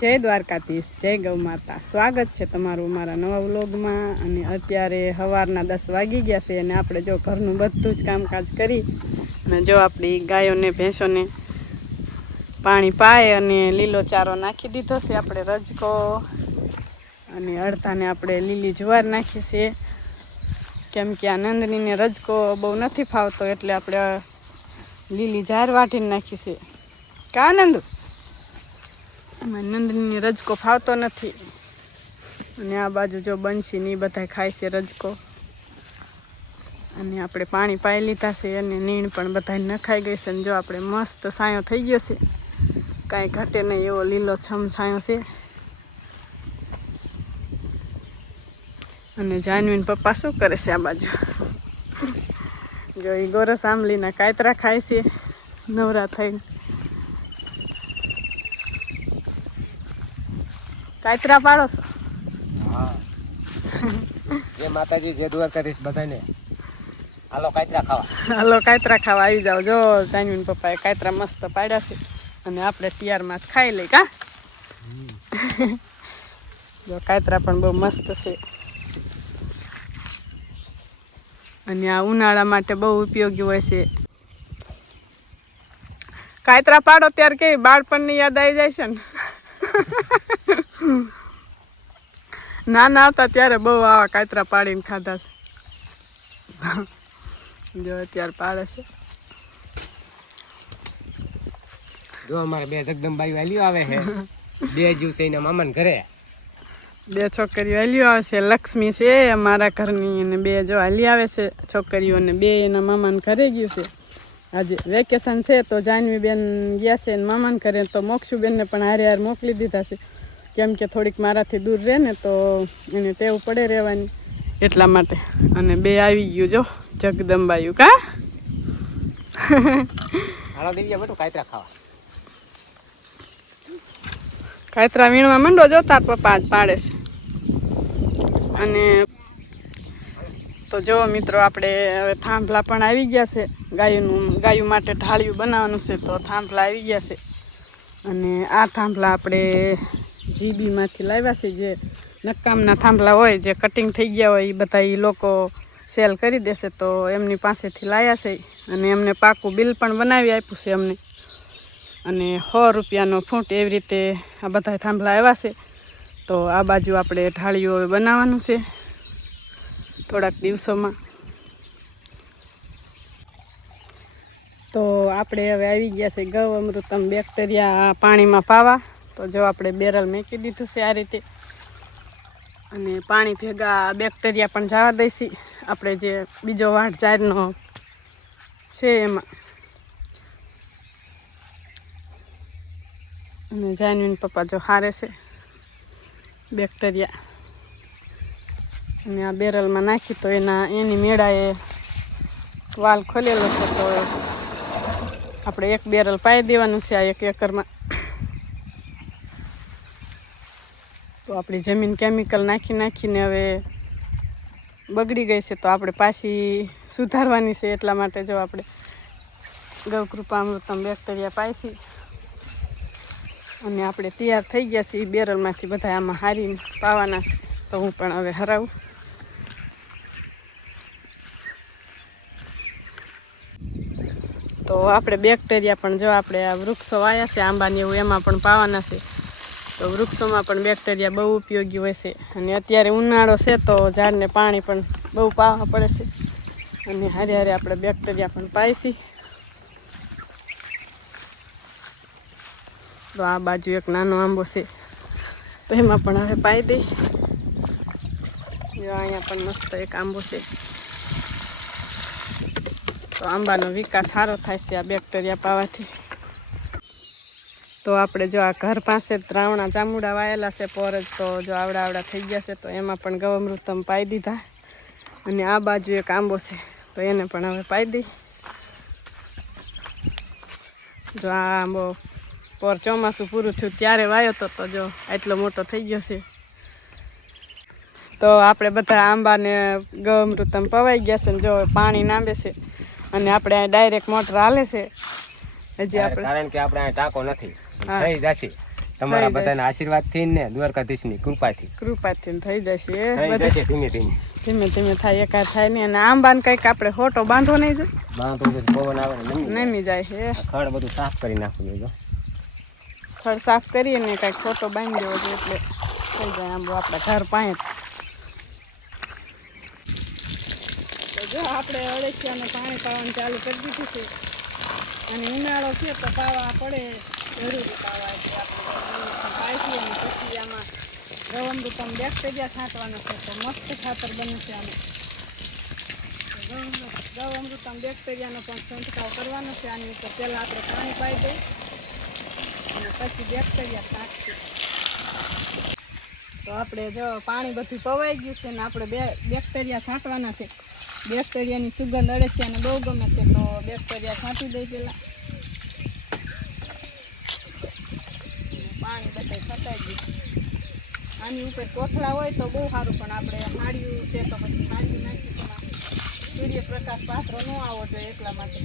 જય દ્વારકાધીશ, જય ગૌ માતા। સ્વાગત છે તમારું મારા નવા વ્લોગમાં। અને અત્યારે સવારના 10 વાગી ગયા છે અને આપણે જો ઘરનું બધું જ કામકાજ કરી અને જો આપણી ગાયોને ભેંસોને પાણી પાય અને લીલો ચારો નાખી દીધો છે આપણે રજકો, અને અડધાને આપણે લીલી જુવાર નાખી છે, કેમ કે આ નંદનીને રજકો બહુ નથી ફાવતો એટલે આપણે લીલી જાર વાટીને નાખી છે। કા નંદુ? નંદનીને રજકો ફાવતો નથી। અને આ બાજુ જો બંસી ને બધા ખાય છે રજકો, અને આપણે પાણી પાઈ લીધા છે અને નીણ પણ બધા નખાઈ ગઈ છે। અને જો આપણે મસ્ત સાયો થઈ ગયો છે, કાંઈ ઘટે નહીં એવો લીલો છમ સાયો છે। અને જાનવીન પપ્પા શું કરે છે? આ બાજુ જો એ ગોરસ આંબલીના કાતરા ખાય છે નવરા થઈને। કાતરા પાડો છો? હા। જય માતાજી, જય દ્વારકાધીશ બધાને। હાલો કાતરા ખાવા, હાલો કાતરા ખાવા આવી જાઓ। જો જાનવીન પપ્પાએ કાતરા મસ્ત પાડ્યા છે અને આપણે તૈયારમાં જ ખાઈ લઈ। કા જો કાતરા પણ બહુ મસ્ત છે અને આ ઉનાળા માટે બહુ ઉપયોગી હોય છે। કાતરા પાડો ત્યારે કેવી બાળપણની યાદ આવી જાય છે ને। નાના હતા ત્યારે બહુ આવા કાતરા પાડીને ખાધા છે। જો અત્યારે પાડે છે। જો અમારે બે જગદંબાઈ વાલીઓ આવે છે, બે જીવ થઈને મામાને ઘરે। બે છોકરીઓ હાલી આવે છે, લક્ષ્મી છે અમારા ઘરની, અને બે જો હાલી આવે છે છોકરીઓ, અને બે એના મામાને ઘરે ગયું છે। આજે વેકેશન છે તો જાનવી બેન ગયા છે મામાને ઘરે, તો મોક્ષુબેનને પણ હારે હાર મોકલી દીધા છે, કેમ કે થોડીક મારાથી દૂર રહે ને તો એને ટેવ પડે રહેવાની એટલા માટે। અને બે આવી ગયું જો જગદંબાયું। કા હાલો દેવી બેટું કાતરા ખાવા। કાતરા વીણવા માંડો, જો તાર પપ્પા આજ પાડે છે। અને તો જો મિત્રો આપણે હવે થાંભલા પણ આવી ગયા છે, ગાયું માટે ઢાળિયું બનાવવાનું છે તો થાંભલા આવી ગયા છે। અને આ થાંભલા આપણે જીબીમાંથી લાવ્યા છે, જે નકામના થાંભલા હોય જે કટિંગ થઈ ગયા હોય એ બધા એ લોકો સેલ કરી દેશે, તો એમની પાસેથી લાવ્યા છે। અને એમને પાકું બિલ પણ બનાવી આપ્યું છે અમને, અને 100 રૂપિયાનો ફૂટ એવી રીતે આ બધા થાંભલા આવ્યા છે। તો આ બાજુ આપણે ઢાળિયું હવે બનાવવાનું છે થોડાક દિવસોમાં। તો આપણે હવે આવી ગયા છે ગૌ અમૃતમ બેક્ટેરિયા પાણીમાં પાવા। તો જો આપણે બેરલ મૂકી દીધું છે આ રીતે, અને પાણી ભેગા બેક્ટેરિયા પણ જવા દઈશી આપણે જે બીજો વાટ ચારનો છે એમાં। અને જાનવીન પપ્પા જો હારે છે બેક્ટેરિયા, અને આ બેરલમાં નાખી તો એની મેળાએ વાલ ખોલેલો છે, તો આપણે એક બેરલ પાઈ દેવાનું છે આ 1 એકરમાં। તો આપણી જમીન કેમિકલ નાખીને હવે બગડી ગઈ છે, તો આપણે પાછી સુધારવાની છે, એટલા માટે જો આપણે ગૌકૃપા અમૃતમ બેક્ટેરિયા પાઈશી। અને આપણે તૈયાર થઈ ગયા છીએ બેરલમાંથી બધા આમાં હારીને પાવાના છે। તો હું પણ હવે હરાવું। તો આપણે બેક્ટેરિયા પણ જો આપણે આ વૃક્ષો વાયા છે આંબાની એવું, એમાં પણ પાવાના છે। તો વૃક્ષોમાં પણ બેક્ટેરિયા બહુ ઉપયોગી હોય છે, અને અત્યારે ઉનાળો છે તો ઝાડને પાણી પણ બહુ પાવા પડે છે, અને હારે હારે આપણે બેક્ટેરિયા પણ પાઈશી। તો આ બાજુ એક નાનો આંબો છે તો એમાં પણ હવે પાઈ દઈ। જો અહીંયા પણ મસ્ત એક આંબો છે, તો આંબાનો વિકાસ સારો થાય છે આ બેક્ટેરિયા પાવાથી। તો આપણે જો આ ઘર પાસે ત્રાવણા જાંબુડા વાયેલા છે પોરજ, તો જો આવડા થઈ ગયા છે, તો એમાં પણ ગૌ અમૃતમ પાઈ દીધા। અને આ બાજુ એક આંબો છે તો એને પણ હવે પાઈ દઈ। જો આ આંબો પર ચોમાસું પૂરું થયું ત્યારે વાયો તો જો આટલો મોટો થઈ ગયો છે। તો આપણે બધા આંબાને ગૌ અમૃતમ પવાઈ ગયા છે, ને જો પાણી નાંબે છે, અને આપણે ડાયરેક્ટ મોટર હાલે છે હજી આપણે, કારણ કે આપણે આ ટાંકો નથી, થઈ જશે તમારા બધાના આશીર્વાદથી ને દ્વારકાધીશની કૃપાથી થઈ જશે થઈ જશે ધીમે ધીમે. ધીમે ધીમે થાય એકાદ થાય નહીં. અને આંબાને કંઈક આપણે હોટો બાંધવો નહીં જોઈએ, બાંધો પછી પવન આવે ને નમી જાય છે. ખડ બધું સાફ કરી નાખવું જોઈએ. ખડ સાફ કરીએ ને કંઈક હોટો બાંધી દેવો જોઈએ એટલે થઈ જાય આંબો આપણા ઘર પાસે. તો જો આપણે અળસિયાનું પાણી પાવાનું ચાલુ કરી દીધું છે. અને ઉનાળો છે તો પાવા પડે, જરૂરી પાવા. એટલે આપણે પાઈપી અને પછી આમાં ગવમૃતમ બેક્ટેરિયા છાંટવાનો છે તો મસ્ત ખાતર બને છે. આમાં ગવમૃતમ બેક્ટેરિયાનો પણ છંટકાવ કરવાનો છે આની ઉપર. પહેલાં આપણે પાણી પાઈ દઈએ અને પછી બેક્ટેરિયા છાંટશું. તો આપણે જો પાણી બધું પવાઈ ગયું છે ને આપણે બેક્ટેરિયા છાંટવાના છે. બેક્ટેરિયાની સુગંધ અળસિયાને બહુ ગમે છે તો બેક્ટેરિયા છાંટી દઈ પહેલાં. પાણી બધું છટાઈ ગયું. આની ઉપર કોથળા હોય તો બહુ સારું, પણ આપણે હાડિયું છે તો પછી હાડિયું નાખી પણ સૂર્યપ્રકાશ પાત્રો ન આવવો જોઈએ એટલા માટે.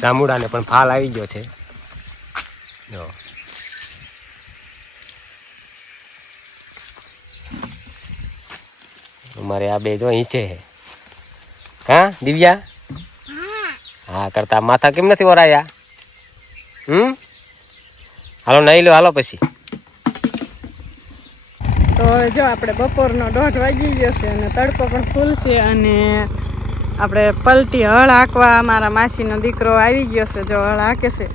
જાંબુડાને પણ ફાલ આવી ગયો છે. જો અમારે આ બે જો ઈંચે છે. હા દિવ્યા? હા કરતા માથા કેમ નથી ઓરાયા? હાલો નહીં લો, હાલો પછી. તો હવે જો આપણે બપોરનો 1:30 વાગી ગયો છે અને તડકો પણ ફૂલ છે. અને આપણે પલટી હળ હાંકવા મારા માસીનો દીકરો આવી ગયો છે. જો હળ હાંકે છે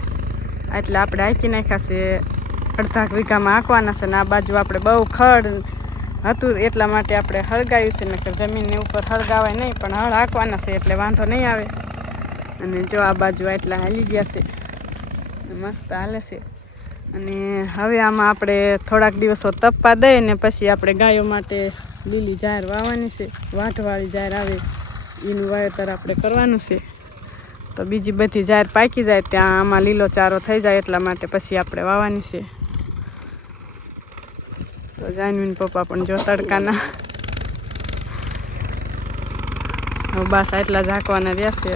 એટલે આપણે હાંકી નાખ્યા છે. અડધા વીઘામાં હાંકવાના છે. ને આ બાજુ આપણે બહુ ખડ હતું એટલા માટે આપણે હળગાવ્યું છે. નકર જમીનની ઉપર હળગાવાય નહીં, પણ હળ હાંકવાના છે એટલે વાંધો નહીં આવે. અને જો આ બાજુ એટલા હાલી ગયા છે, મસ્ત હાલે છે. અને હવે આમાં આપણે થોડાક દિવસો તપવા દઈએ ને પછી આપણે ગાયો માટે લીલી જાહેર વાવવાની છે. વાઢવાળી જાહેર આવે એનું વાવેતર આપણે કરવાનું છે. તો બીજી બધી જાહેર પાકી જાય ત્યાં આમાં લીલો ચારો થઈ જાય એટલા માટે પછી આપણે વાવવાની છે. તો જાનવીન પપ્પા પણ જો તડકાના બસ એટલા ઝાંકવાના રહેશે.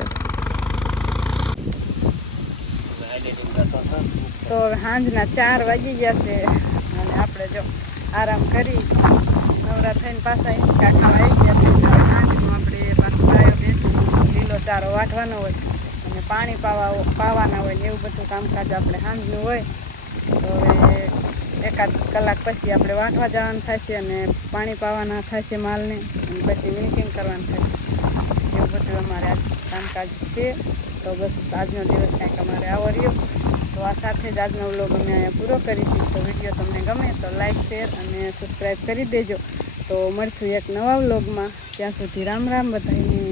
તો હવે સાંજના 4 વાગી ગયા છે અને આપણે જો આરામ કરી નવરા થઈને પાછા હિંચકા ખાવા આવી ગયા છે. સાંજનું આપણે પાછું ગાયો બેસી લીલો ચારો વાઢવાનો હોય અને પાણી પાવાના હોય ને એવું બધું કામકાજ આપણે સાંજનું હોય. તો હવે એકાદ કલાક પછી આપણે વાઢવા જવાનું થશે અને પાણી પાવાના થશે માલને, અને પછી મિલ્કિંગ કરવાનું થશે. એવું બધું અમારે આજ કામકાજ છે. તો બસ આજનો દિવસ કાંઈક અમારે આવો રહ્યો. તો આ સાથે જ આજનો વ્લોગ અમે અહીંયા પૂરો કરીશું. તો વિડીયો તમને ગમે તો લાઇક, શેર અને સબસ્ક્રાઈબ કરી દેજો. તો મળશું એક નવા વ્લોગમાં. ત્યાં સુધી રામ રામ બધાને.